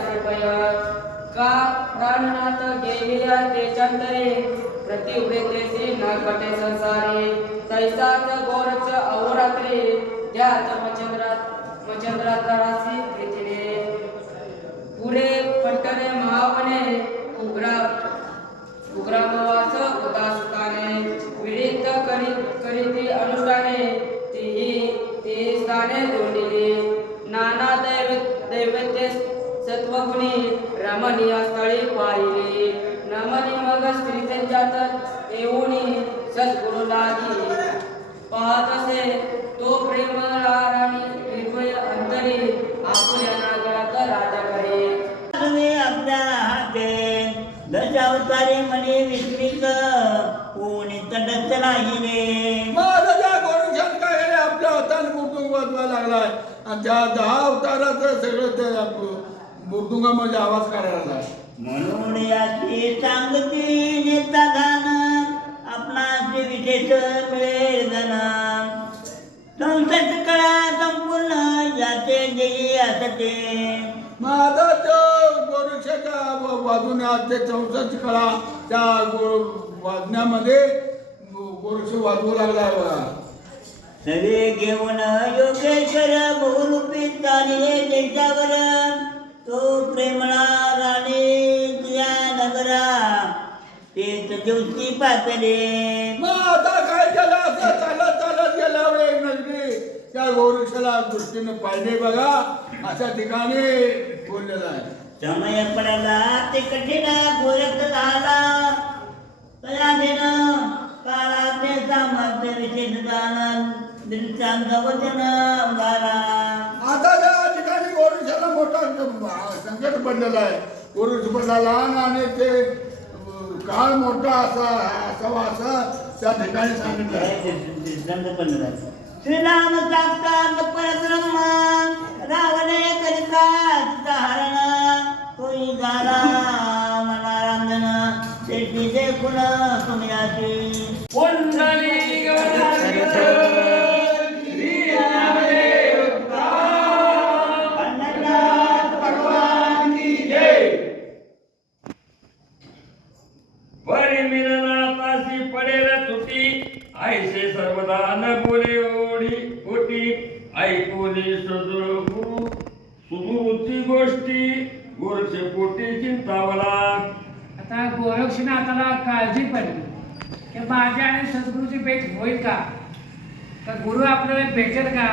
असे पय का प्राणनाथ गेविल्या तेच्यान्तरे प्रति उडेतेसी न कटे संसारे. तैसाच गोरच अवरात्रे त्यात मचंद्रा मचंद्रातरासी घेतले पुरे पट्टने महावने उग्रा उग्रामवास उदासताने विरित करी करीती अनुष्ठाने. तीही ती स्थाने जोडलेली नाना दैव दैवते सत्वगुणी रमणीय स्थळी पाहिली नमनी मग स्त्री त्यांच्यात येऊनी सद्गुरु लागी पाहत असे तो प्रेम राणी निर्भय अंतरी आपुल्या नागरात राजा करे आपल्या हाते दशावतारी म्हणे विस्मित कोणी तटस्थ नाही रे। माझा काय आपल्या हाताने वाजवायला लागलाय. आणि त्या दहा अवताराचं सगळं ते आपलं मृदुंगामध्ये आवाज करायला म्हणून याची सांगती नेता दान आपणाचे विशेष मिळेल जन संसद कळा संपूर्ण जाते देई असते. तो गोरक्षाच्या आज ते चौसष्ट कळा त्या वाजण्यामध्ये गोरक्ष वाजवू लागलाय बघा. सगळे घेऊन योगेश्वर बहुरूपी चालले देशावर तो प्रेमळा राणी या नगरा तेच दिवशी पातले मग आता काय केलं असं? चालत चालत गेल्यावर एक नगरी. त्या गोरक्षाला दृष्टीने पाहिले बघा. अशा ठिकाणी बोललेलं आहे. समय पडला ते कठीण गोरख झाला. तया देणं काळाचे सामर्थ्य विशेष दान दिलचांद वचन गाला ठिकाणी मोठा संकट बनलेला आहे. पुरुष बनला लहान आणि ते काळ मोठा असा असावा असा त्या ठिकाणी सांगितलं. आहे. श्रीराम साक्षात परब्रह्म. पडेल तुटी. ऐसे सर्वदा न बोले ओढी. ओटी ऐकोली सदुर गुरु सुदूरची गोष्टी गोरचे पोटी चिंतावला. आता गोरक्षनाथाला काळजी पडली. की माझ्या आणि सद्गुरूची भेट होईल का? तर गुरु आपल्याला भेटेल का?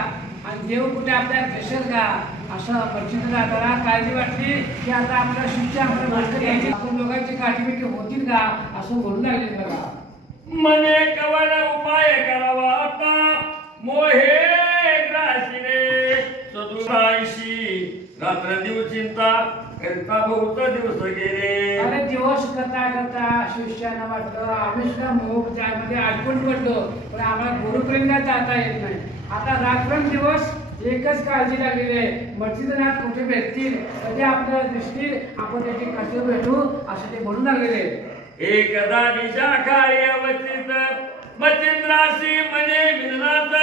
आणि देव कुठे आपल्याला भेटेल का? असं पंचनाथाला काळजी वाटली की आता आपल्या शिष्य आपल्या भाषण घ्यायची आपण लोकांची काठीपिटी होतील का? असं म्हणू लागले बघा. मने कवन उपाय करावा आता? मोहे ग्रासिने. सदुरायशी रात्र दिवस चिंता करता बहुत दिवस गेले. अरे दिवस करता करता शिष्यानं वाटलं आम्ही सुद्धा मोह त्यामध्ये अडकून पडलो पण आम्हाला गुरुपर्यंत जाता येत नाही. आता रात्रम दिवस एकच काळजी लागलेली आहे. मर्जीनाथ कुठे भेटतील कधी आपल्याला दिसतील आपण त्याची कसं भेटू असं ते म्हणू लागलेले आहे. एकदा दिशा कार्यावचित मचिंद्रासी मने मिलनात.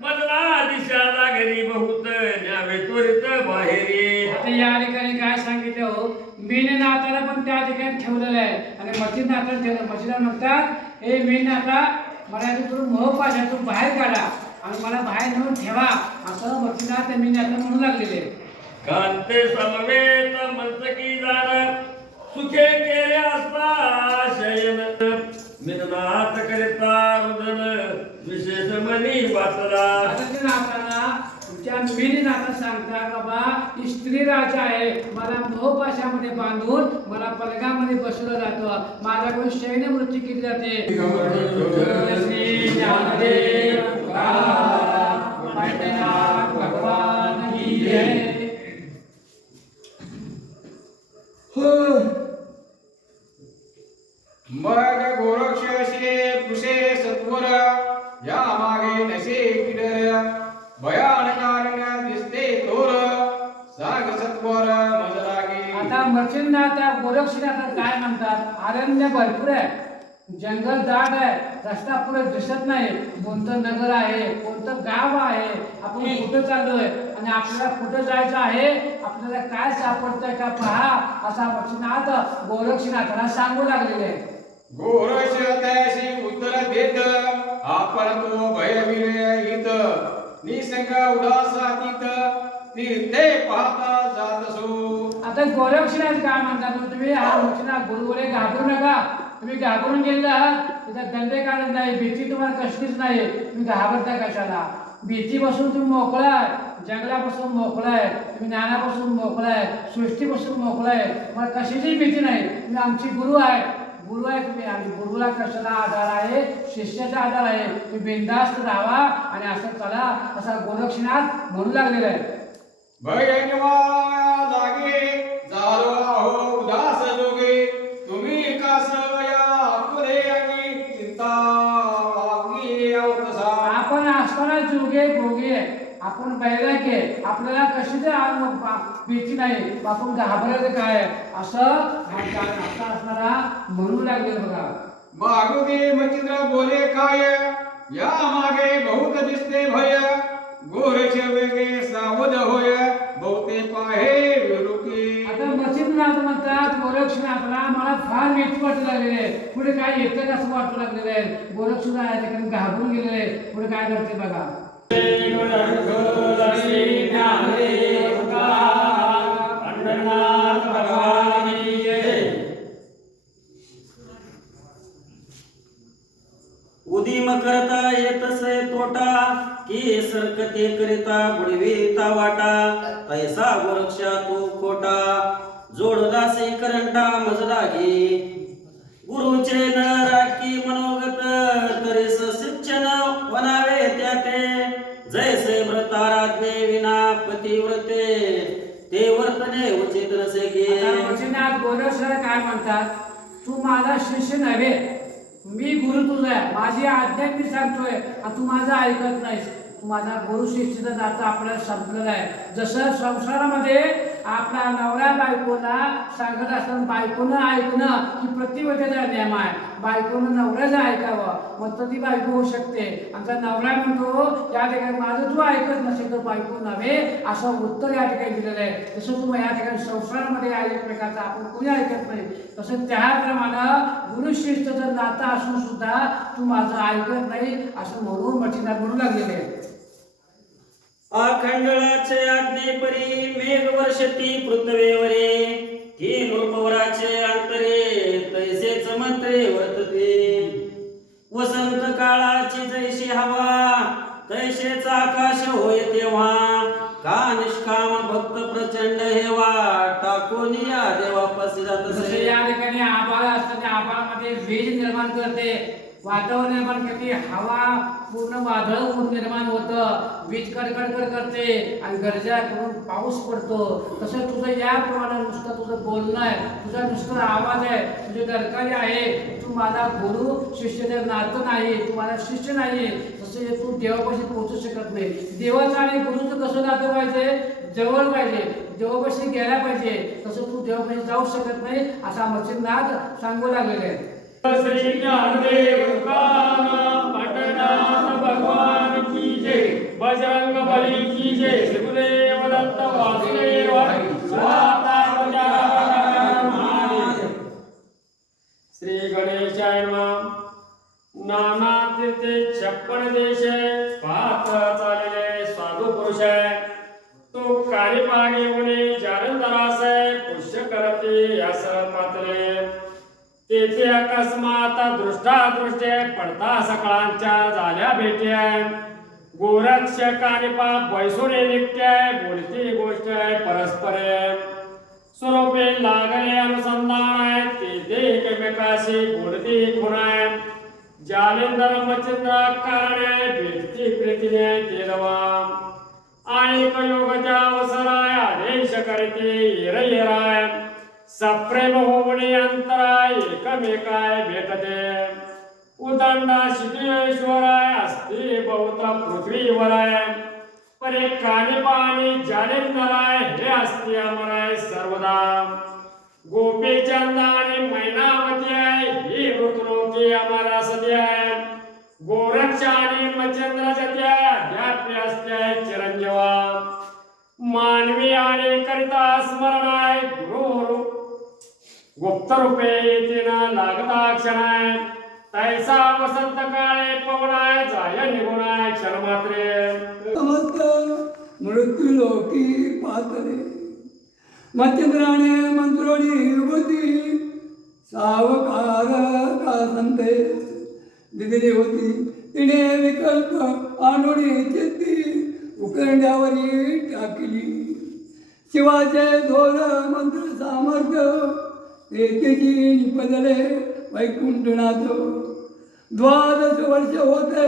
मदना दिशाला घरी बहुत न्यावे त्वरित बाहेरी. या ठिकाणी काय सांगितलं हो? मीननाथाला पण त्या ठिकाणी ठेवलेलं आहे. आणि मच्छीनाथाला ठेवलं. मच्छीला म्हणतात हे मीननाथा मला तू मोह पाशातून बाहेर काढा आणि मला बाहेर नेऊन ठेवा. असं मच्छीनाथ मीननाथला म्हणू लागलेले. कांते समवेत मस्तकी जाण. सुखे केले असता शयन करिता रुदन विशेष मनी वाचला. तुमच्या सांगता बाबा ही स्त्री राजा आहे. मला मोहपाशामध्ये बांधून मला पलगामध्ये बसवलं जातं. माझ्याकडून शयन वृत्ती केली जाते? मग गोरक्षसे पुषे सत्वर या मागे नसे किडर. भयानकारण्य दिसते तोर साग सत्वर मजलागे आता मच्छिंद्रनाथ गोरक्षनाथ काय म्हणतात? अरण्य भरपूर आहे. जंगल दाट आहे. रस्ता पुढे दिसत नाही. कोणतं नगर आहे? कोणतं गाव आहे? आपण कुठं चाललोय? आणि आपल्याला कुठं जायचं आहे? आपल्याला काय सापडतंय का पहा? असा पक्षनाथ गोरक्षनाथाला सांगू लागलेले आहे. गोरक्ष त्याशी उत्तर देत आपण तो भयविरहित निसंग उदासातीत तीर्थे पाहता जात असो आता गोरक्षनाथ काय म्हणतात? तुम्ही हा मच्छीनाथ गुरुवरे घाबरू नका. तुम्ही घाबरून गेले आहात. त्याचा दंडे काढत नाही. भीती तुम्हाला कसलीच नाही तुम्ही घाबरता कशाला? भीतीपासून तुम्ही मोकळा आहे जंगलापासून मोकळा आहे तुम्ही ज्ञानापासून मोकळा आहे सृष्टीपासून मोकळा आहे तुम्हाला कशाची भीती नाही. तुम्ही आमची गुरु आहे गुरु आहे तुम्ही. आणि गुरुला कशाला आधार आहे? शिष्याचा आधार आहे. तुम्ही बिंदास्त राहावा आणि असं चला. असा गोरक्षनाथ म्हणू लागलेला आहे. आपण असताना जोगे भोगे आहे. आपण बैराग्य आहे. आपल्याला कशी ते भीती नाही. आपण घाबरायचं काय? असं असा असणारा म्हणू लागले बघा. मागुदे मचिंद्र बोले काय? या मागे बहुत दिसते भय. गोरक्ष वेगे सावध होय. बहुते पाहे विरुकी आता मच्छिंद्रनाथ म्हणतात गोरक्षनाथला मला फार भीती वाटू लागलेली पुढे काय येतं का असं वाटू लागलेलं आहे? गोरक्षनाथ घाबरून गेलेले पुढे काय करते बघा. उदीम करता येतसे तोटा की सरकते करिता बुडविता वाटा पैसा गोरक्षा तो खोटा. जोडदासी करंटा मज लागे गुरुचे नर व्रताराज्ञे विना पतिव्रते. ते वर्तने उचित नसे गे आता मच्छिंद्रनाथ काय म्हणतात? तू माझा शिष्य नव्हे. मी गुरु तुझा आहे. माझी आज्ञा मी सांगतोय. तू माझं ऐकत नाहीस. तू माझा गुरु शिष्य नातं आपल्याला संपलेलं आहे. जसं संसारामध्ये आपला नवरा बायकोला सांगत असताना बायकोनं ऐकणं ही प्रतिवतेचा नियम आहे. बायकोनं नवऱ्याचं ऐकावं मग तर ती बायको होऊ शकते. आमचा नवरा म्हणतो या ठिकाणी माझं तू ऐकत नसेल तर बायको नव्हे असं उत्तर या ठिकाणी दिलेलं आहे. तसं तुम्ही या ठिकाणी संसारामध्ये आहे एक प्रकारचं आपण कोणी ऐकत नाही. तसं त्याप्रमाणे गुरु नातं असून सुद्धा तू माझं ऐकत नाही असं म्हणून मचिंदा म्हणू लागलेले आहे अखंडळाचे आज्ञेपरी मेघ वर्षती पृथ्वीवरे. ती नृपवराचे अंतरे तैसे चमत्रे वर्तते. वसंत काळाची जैशी हवा तैसेच आकाश होय तेव्हा. का निष्काम भक्त प्रचंड हेवा टाकून या देवा जात या ठिकाणी आभाळ असतं त्या आभाळामध्ये बीज निर्माण करते. वातावरण निर्माण करते हवा पूर्ण वादळ निर्माण होतं. वीज कडकडकड करते आणि गरजा करून पाऊस पडतो. तसं तुझं याप्रमाणे नुसतं तुझं बोलणं आहे. तुझा नुसतं आवाज आहे. तुझे दरकारी आहे. तू माझा गुरु ते नातं नाही. तू माझा शिष्य नाही. तसं हे तू देवापाशी पोहोचू शकत नाही. देवाचं आणि गुरुचं कसं नातं पाहिजे? जवळ पाहिजे. देवापाशी गेला पाहिजे. तसं तू देवापाशी जाऊ शकत नाही. असा मच्छिंद्रनाथ सांगू लागलेला आहे. श्री भगवान श्रीदेव दत्त श्री गणेशाय नाना तिथे छप्पन देश पाच तेथे अकस्मात दृष्टा दृष्टे पडता सकाळांच्या झाल्या भेट्या गोरक्ष कानिपा बैसुरे निघत्याय बोलती गोष्ट आहे परस्पर. स्वरूपे लागले अनुसंधान आहे ते ते एकमेकाशी बोलती खुण आहे. जालेंदर मचिंद्र कारणे भेटती प्रीतीने तेरवा. आणि योगाच्या अवसराय आदेश करते येर येराय सप्रेम होणे अंतराय एकमेकाय भेटते. उदंड शिकेश्वराय असते बहुत पृथ्वीवराय. परे काने पाणी जालेंदराय हे असते अमराय सर्वदा. गोपीचंद आणि मैनावती आहे ही ऋतुरोगी अमरा सती आहे गोरक्ष आणि मचंद्र सती आहे अध्यात्म असते चिरंजीवा. मानवी आणि करिता स्मरण आहे गुप्तरूपे ना तैसा वसंत काळे पवनाय जाय निगुणाय क्षण मात्रे समस्त मृत्यू लोकी पातले। मच्छिंद्राने मंत्रोडी युगती सावकार का संते दिलेली होती तिने विकल्प आणून चित्ती उकरड्यावरी टाकली। शिवाचे धोर मंत्र सामर्थ्य एकेची निपदले वैकुंठनाथ. द्वादश वर्ष होते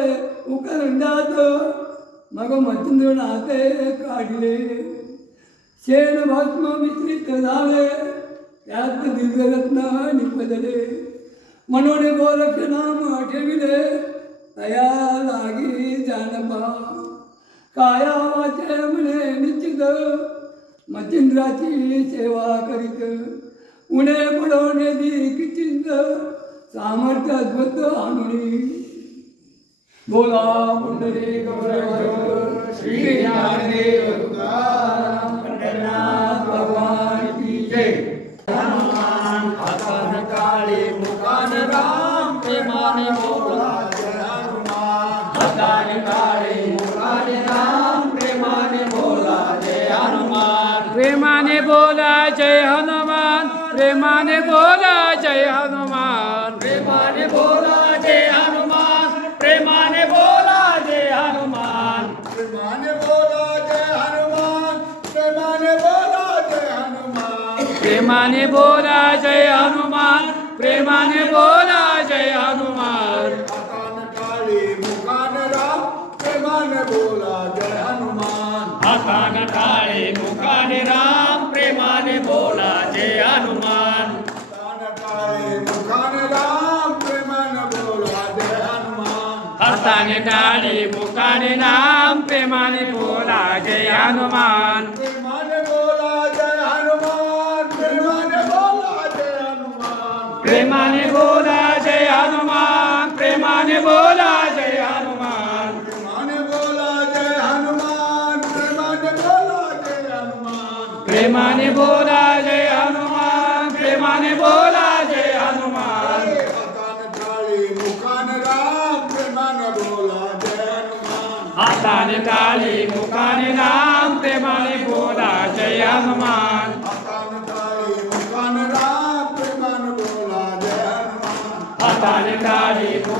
उकरंडात मग मच्छिंद्रनाथे काढले. शेण भस्म मिश्रित झाले त्यात दिव्यरत्न निपदले म्हणून गोरक्ष नाम ठेविले तया लागी जानपा. काया वाचे म्हणे निश्चित मच्छिंद्राची सेवा करीत. उणे बुडवणे किचिंत सामर्थ्य अद्भुत आणुनी बोला पुंडरी श्री ज्ञानदेव पंढरनाथ भगवान की जय हाताने काळे मुखाने राम प्रेमाने प्रेमाने बोला जय हनुमान प्रेमाने बोला जय हनुमान. हाताने मुखाने राम प्रेमाने बोला जय हनुमान. हातान टाळे मुखाने राम प्रेमाने बोला जय हनुमान. हाताने काळे मुखाने राम प्रेमाने बोला जय हनुमान. हाताने टाळे मुखाने राम प्रेमाने बोला जय हनुमान. प्रेमाने प्रेमाने बोला जय हनुमान प्रेमाने बोला जय हनुमान प्रेमाने बोला जय हनुमान प्रेमाने बोला जय हनुमान प्रेमाने बोला जय हनुमान प्रेमाने बोला जय हनुमान हाताने टाळी मुखाने राम प्रेमाने बोला जय हनुमान हाताने टाळी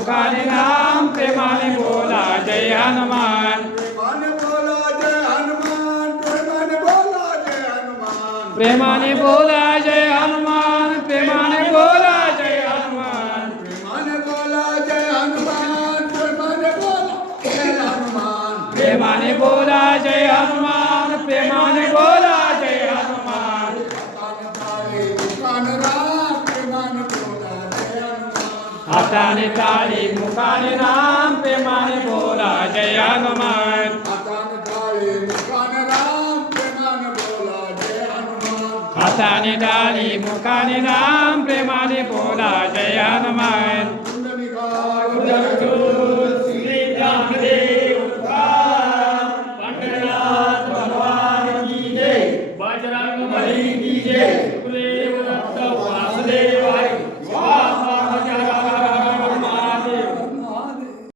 मुखाने राम प्रेमाने बोला जय हनुमान. प्रेमाने बोला दान काली मुखान राम पे माने बोला जय हनुमान हताने डाली मुखाने राम प्रेमाने बोला जय हनुमान